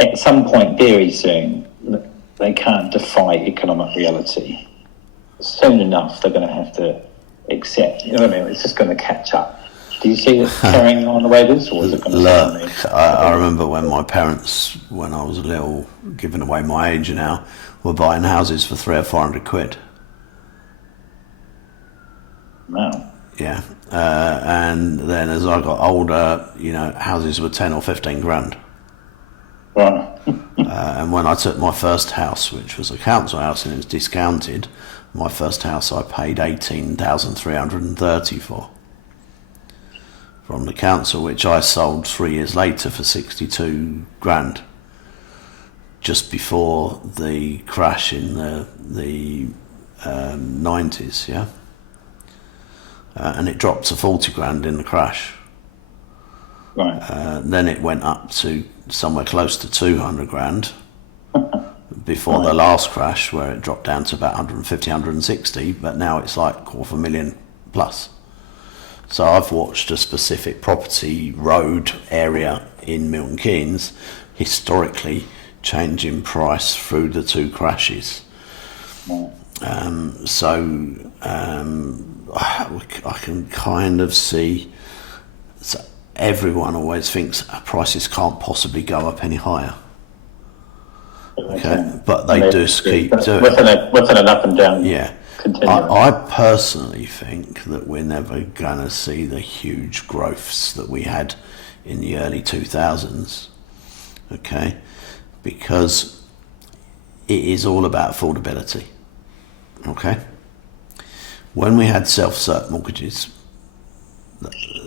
at some point very soon, they can't defy economic reality. Soon enough, they're going to have to accept. You know what I mean? It's just going to catch up. Do you see it carrying on the way it is, or is it going to? Look, I remember when my parents, when I was little, giving away my age now, were buying houses for 300 or 400 quid. Wow. Yeah, and then as I got older, houses were 10 or 15 grand. Right. And when I took my first house, which was a council house and it was discounted, my first house I paid 18,330 for. From the council, which I sold 3 years later for 62 grand, just before the crash in the 90s, yeah? And it dropped to 40 grand in the crash. Right. Then it went up to somewhere close to 200 grand before the last crash, where it dropped down to about 150, 160, but now it's like $250,000 plus. So I've watched a specific property road area in Milton Keynes historically change in price through the two crashes. I can kind of see. So everyone always thinks prices can't possibly go up any higher. Okay, but they just keep doing it. Within an up and down. Yeah. I personally think that we're never going to see the huge growths that we had in the early 2000s, okay, because it is all about affordability, okay? When we had self-cert mortgages,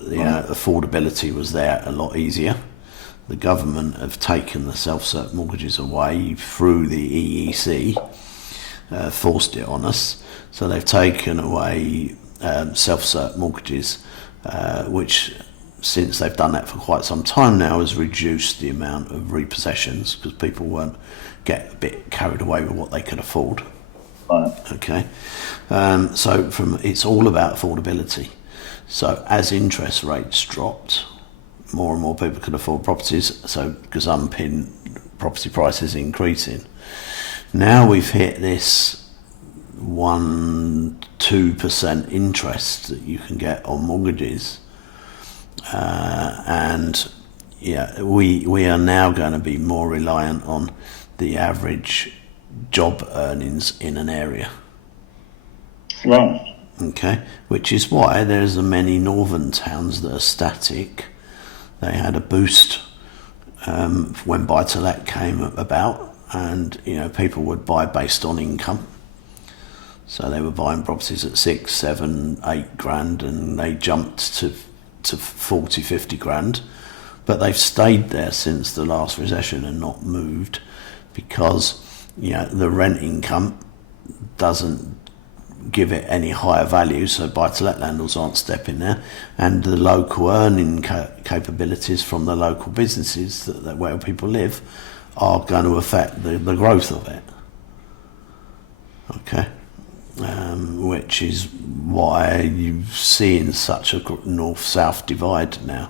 affordability was there a lot easier. The government have taken the self-cert mortgages away through the EEC, forced it on us. So they've taken away self-cert mortgages, which, since they've done that for quite some time now, has reduced the amount of repossessions because people won't get a bit carried away with what they could afford. Right. Okay, so it's all about affordability. So as interest rates dropped, more and more people could afford properties, so gazumping property prices increasing. Now we've hit this 1-2% interest that you can get on mortgages, and we are now going to be more reliant on the average job earnings in an area. Right. Okay, which is why there's many northern towns that are static. They had a boost when buy-to-let came about, and people would buy based on income. So they were buying properties at 6, 7, 8 grand, and they jumped to 40, 50 grand. But they've stayed there since the last recession and not moved because the rent income doesn't give it any higher value, so buy-to-let landlords aren't stepping there, and the local earning capabilities from the local businesses that where people live are going to affect the growth of it. Okay. Which is why you're seeing such a north-south divide now.